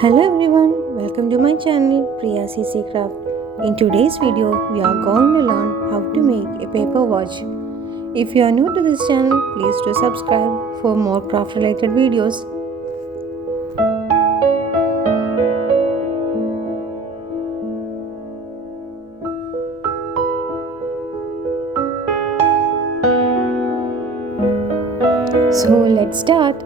Hello everyone, welcome to my channel Priya CC Craft. In today's video, we are going to learn how to make a paper watch. If you are new to this channel, please do subscribe for more craft related videos. So let's start.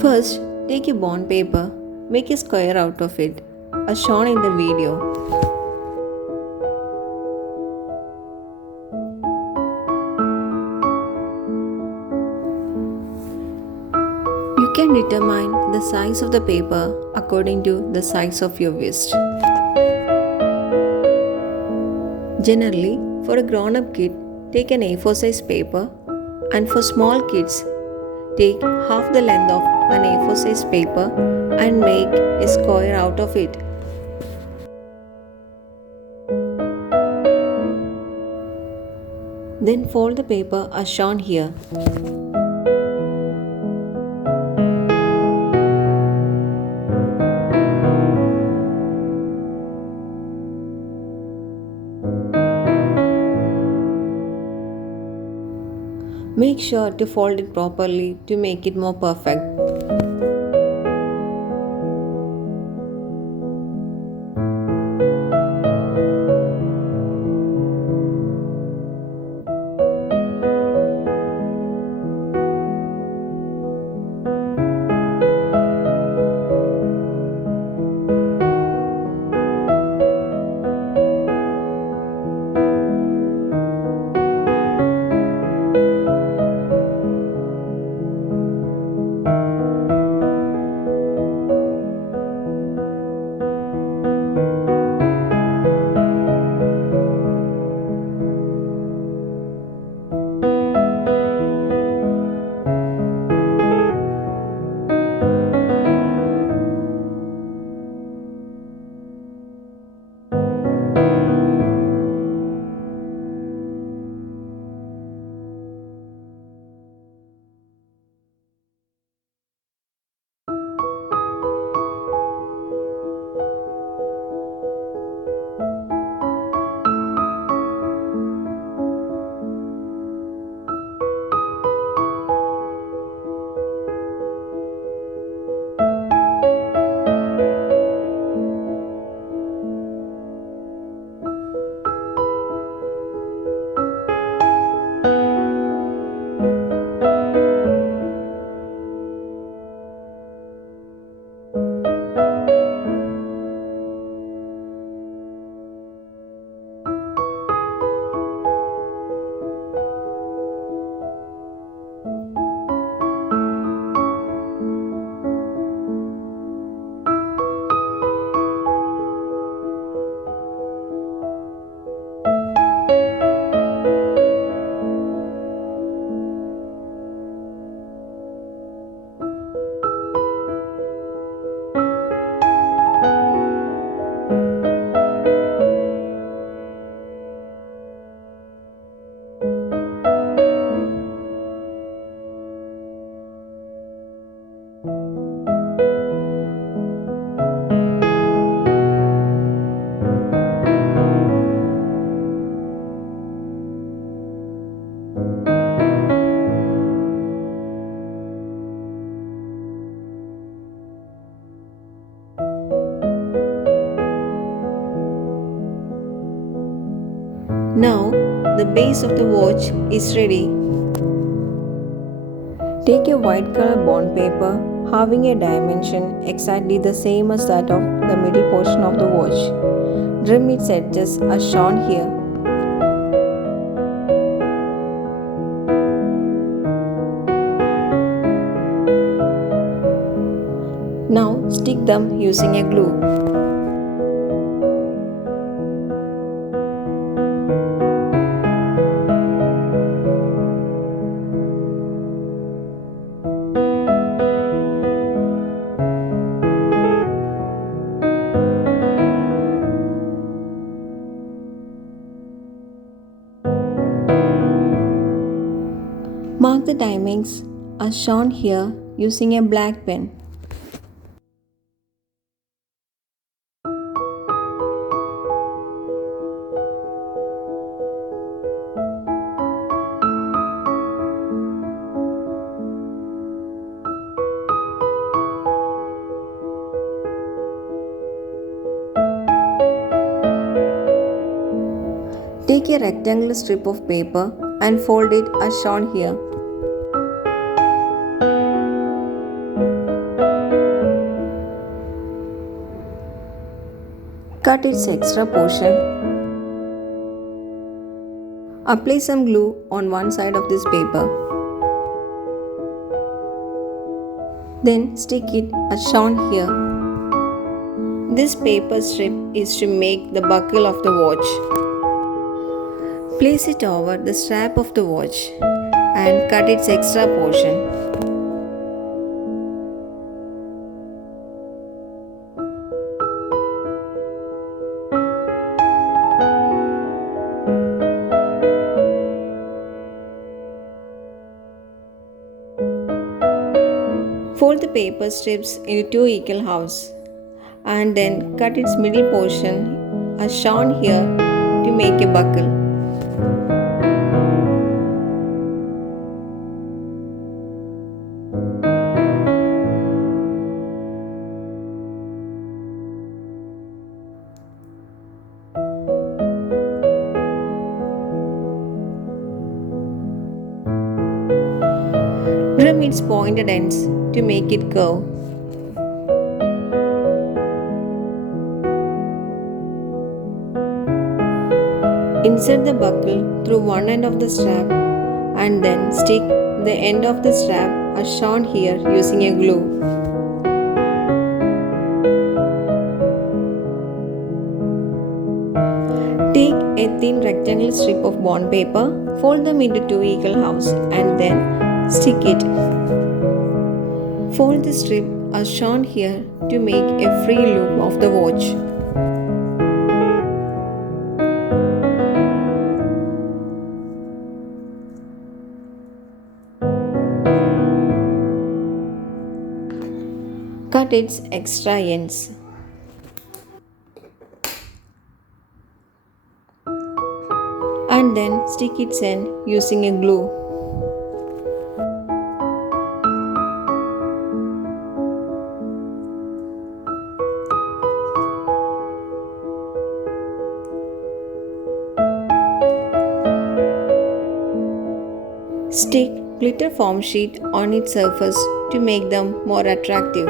First, take a bond paper, make a square out of it, as shown in the video. You can determine the size of the paper according to the size of your wrist. Generally, for a grown-up kid, take an A4 size paper, and for small kids, take half the length of an A4 size paper and make a square out of it. Then fold the paper as shown here. Make sure to fold it properly to make it more perfect. Now, the base of the watch is ready. Take a white color bond paper having a dimension exactly the same as that of the middle portion of the watch. Trim its edges as shown here. Now stick them using a glue. Mark the timings are shown here using a black pen. Take a rectangular strip of paper and fold it as shown here. Cut its extra portion. Apply some glue on one side of this paper. Then stick it as shown here. This paper strip is to make the buckle of the watch. Place it over the strap of the watch and cut its extra portion. Fold the paper strips into two equal halves and then cut its middle portion as shown here to make a buckle. Trim its pointed ends to make it curve. Insert the buckle through one end of the strap and then stick the end of the strap as shown here using a glue. Take a thin rectangular strip of bond paper, fold them into two equal halves and then stick it. Fold the strip as shown here to make a free loop of the watch. Cut its extra ends. And then stick its end using a glue. Stick glitter foam sheet on its surface to make them more attractive.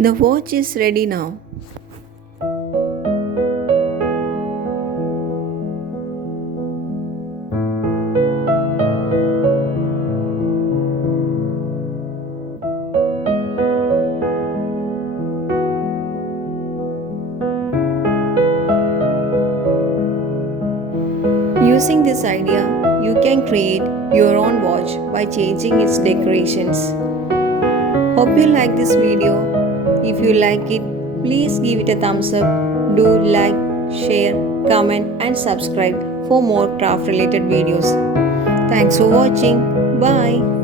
The watch is ready now. Using this idea, you can create your own watch by changing its decorations. Hope you like this video. If you like it, please give it a thumbs up. Do like, share, comment and subscribe for more craft related videos. Thanks for watching. Bye.